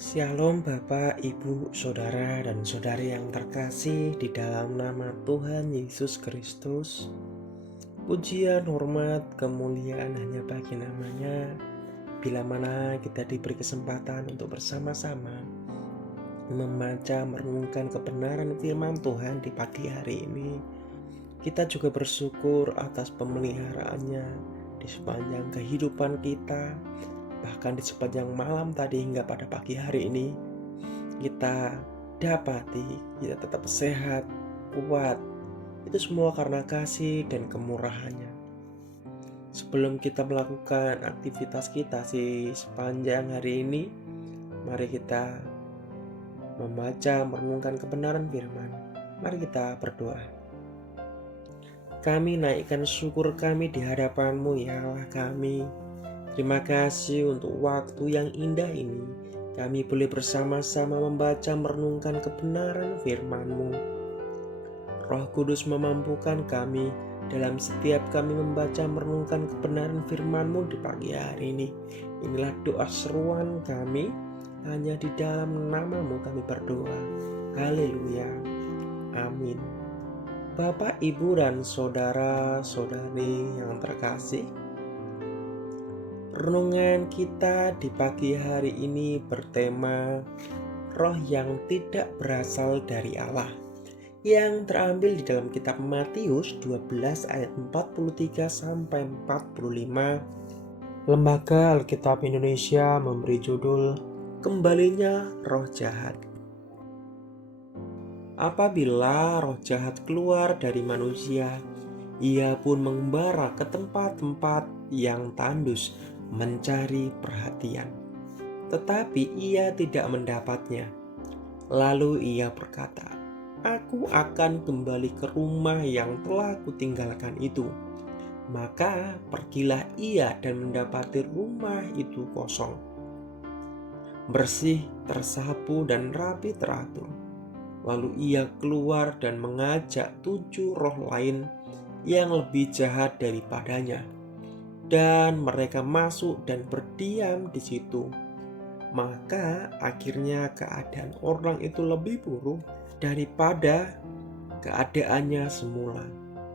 Shalom Bapak, Ibu, Saudara, dan Saudari yang terkasih di dalam nama Tuhan Yesus Kristus. Pujian, hormat, kemuliaan hanya bagi namanya. Bila mana kita diberi kesempatan untuk bersama-sama membaca, merenungkan kebenaran firman Tuhan di pagi hari ini, kita juga bersyukur atas pemeliharaannya di sepanjang kehidupan kita. Bahkan di sepanjang malam tadi hingga pada pagi hari ini, kita dapati kita tetap sehat, kuat. Itu semua karena kasih dan kemurahannya. Sebelum kita melakukan aktivitas kita di sepanjang hari ini, mari kita membaca, merenungkan kebenaran firman. Mari kita berdoa. Kami naikkan syukur kami di hadapan-Mu ya Allah kami. Terima kasih untuk waktu yang indah ini. Kami boleh bersama-sama membaca merenungkan kebenaran firman-Mu. Roh Kudus memampukan kami dalam setiap kami membaca merenungkan kebenaran firman-Mu di pagi hari ini. Inilah doa seruan kami, hanya di dalam nama-Mu kami berdoa. Haleluya. Amin. Bapak, Ibu, dan saudara-saudari yang terkasih, renungan kita di pagi hari ini bertema roh yang tidak berasal dari Allah, yang terambil di dalam kitab Matius 12 ayat 43 sampai 45. Lembaga Alkitab Indonesia memberi judul Kembalinya Roh Jahat. Apabila roh jahat keluar dari manusia, ia pun mengembara ke tempat-tempat yang tandus mencari perhatian. Tetapi ia tidak mendapatnya. Lalu ia berkata, "Aku akan kembali ke rumah yang telah kutinggalkan itu." Maka pergilah ia dan mendapati rumah itu kosong, bersih, tersapu, dan rapi teratur. Lalu ia keluar dan mengajak 7 roh lain yang lebih jahat daripadanya, dan mereka masuk dan berdiam di situ. Maka akhirnya keadaan orang itu lebih buruk daripada keadaannya semula.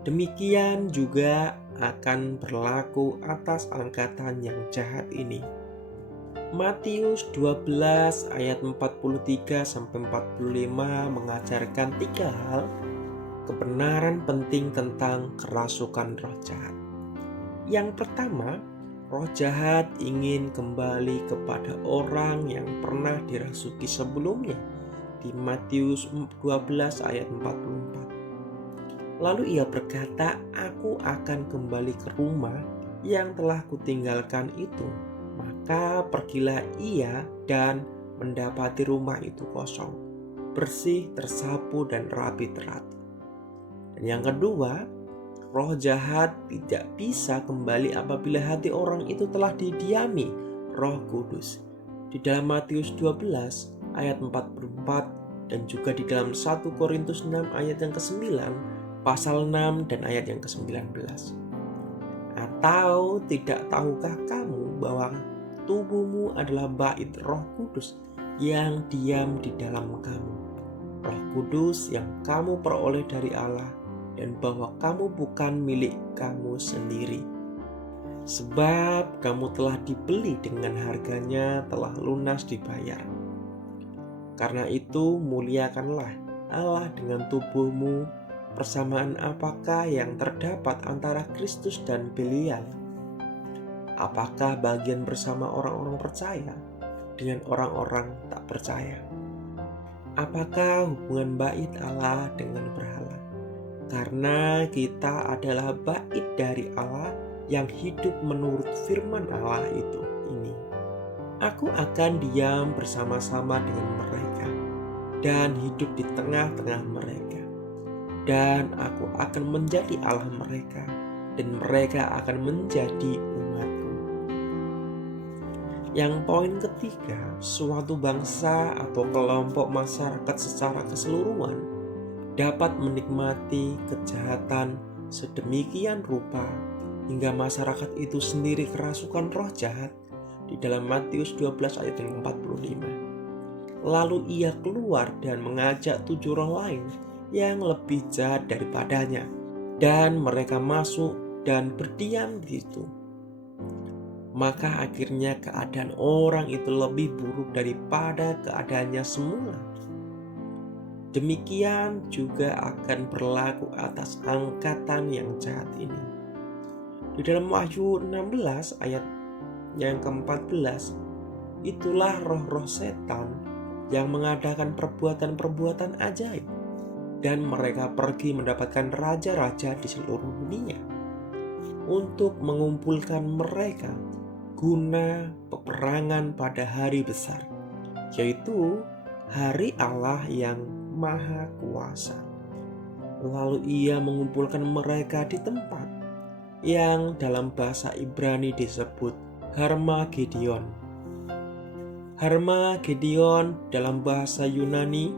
Demikian juga akan berlaku atas angkatan yang jahat ini. Matius 12 ayat 43 sampai 45 mengajarkan 3 hal kebenaran penting tentang kerasukan roh jahat. Yang pertama, roh jahat ingin kembali kepada orang yang pernah dirasuki sebelumnya di Matius 12 ayat 44. Lalu ia berkata, "Aku akan kembali ke rumah yang telah kutinggalkan itu." Maka pergilah ia dan mendapati rumah itu kosong, bersih, tersapu, dan rapi teratur. Dan yang kedua, roh jahat tidak bisa kembali apabila hati orang itu telah didiami Roh Kudus. Di dalam Matius 12 ayat 44 dan juga di dalam 1 Korintus 6 ayat yang ke-9, pasal 6 dan ayat yang ke-19. Atau tidak tahukah kamu bahwa tubuhmu adalah bait Roh Kudus yang diam di dalam kamu, Roh Kudus yang kamu peroleh dari Allah, dan bahwa kamu bukan milik kamu sendiri, sebab kamu telah dibeli dengan harganya, telah lunas dibayar. Karena itu muliakanlah Allah dengan tubuhmu. Persamaan apakah yang terdapat antara Kristus dan Belial? Apakah bagian bersama orang-orang percaya dengan orang-orang tak percaya? Apakah hubungan bait Allah dengan berhala? Karena kita adalah bait dari Allah yang hidup menurut firman Allah itu ini. Aku akan diam bersama-sama dengan mereka dan hidup di tengah-tengah mereka. Dan aku akan menjadi Allah mereka, dan mereka akan menjadi umatku. Yang poin ketiga, suatu bangsa atau kelompok masyarakat secara keseluruhan dapat menikmati kejahatan sedemikian rupa hingga masyarakat itu sendiri kerasukan roh jahat di dalam Matius 12 ayat 45. Lalu ia keluar dan mengajak 7 roh lain yang lebih jahat daripadanya. Dan mereka masuk dan berdiam di situ. Maka akhirnya keadaan orang itu lebih buruk daripada keadaannya semula. Demikian juga akan berlaku atas angkatan yang jahat ini. Di dalam Wahyu 16 ayat yang ke-14, itulah roh-roh setan yang mengadakan perbuatan-perbuatan ajaib, dan mereka pergi mendapatkan raja-raja di seluruh dunia untuk mengumpulkan mereka guna peperangan pada hari besar, yaitu hari Allah yang Maha Kuasa. Lalu ia mengumpulkan mereka di tempat yang dalam bahasa Ibrani disebut Harmageddon. Harmageddon dalam bahasa Yunani,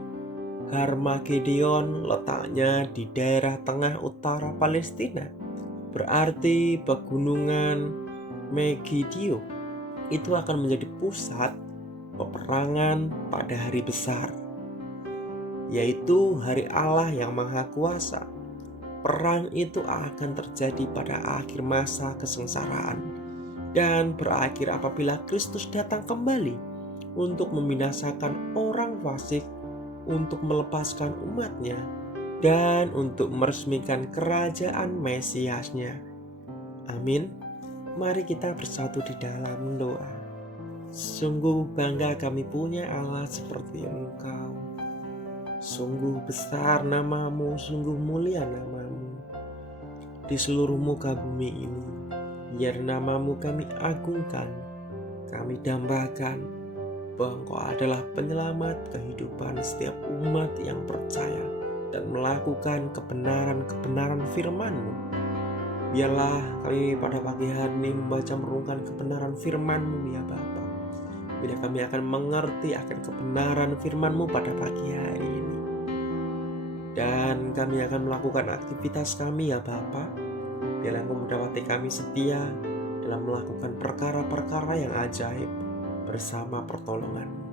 Harmageddon letaknya di daerah tengah utara Palestina, berarti pegunungan Megiddo itu akan menjadi pusat peperangan pada hari besar, yaitu hari Allah yang Maha Kuasa. Perang itu akan terjadi pada akhir masa kesengsaraan dan berakhir apabila Kristus datang kembali untuk membinasakan orang fasik, untuk melepaskan umatnya, dan untuk meresmikan kerajaan Mesiasnya. Amin. Mari kita bersatu di dalam doa. Sungguh bangga kami punya Allah seperti Engkau. Sungguh besar namamu, sungguh mulia namamu di seluruh muka bumi ini. Biar namamu kami agungkan, kami dambakan bahwa Engkau adalah penyelamat kehidupan setiap umat yang percaya dan melakukan kebenaran-kebenaran firman-Mu. Biarlah kami pada pagi hari ini membaca merenungkan kebenaran firman-Mu ya Bapa. Bila kami akan mengerti akan kebenaran firman-Mu pada pagi hari ini. Dan kami akan melakukan aktivitas kami ya Bapa. Biarlah Engkau mendapati kami setia dalam melakukan perkara-perkara yang ajaib bersama pertolongan-Mu.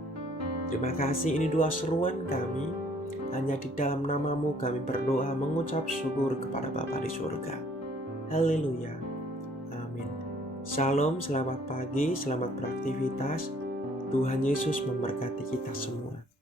Terima kasih, ini doa seruan kami. Hanya di dalam namamu kami berdoa mengucap syukur kepada Bapa di surga. Haleluya. Amin. Shalom, selamat pagi, selamat beraktivitas. Tuhan Yesus memberkati kita semua.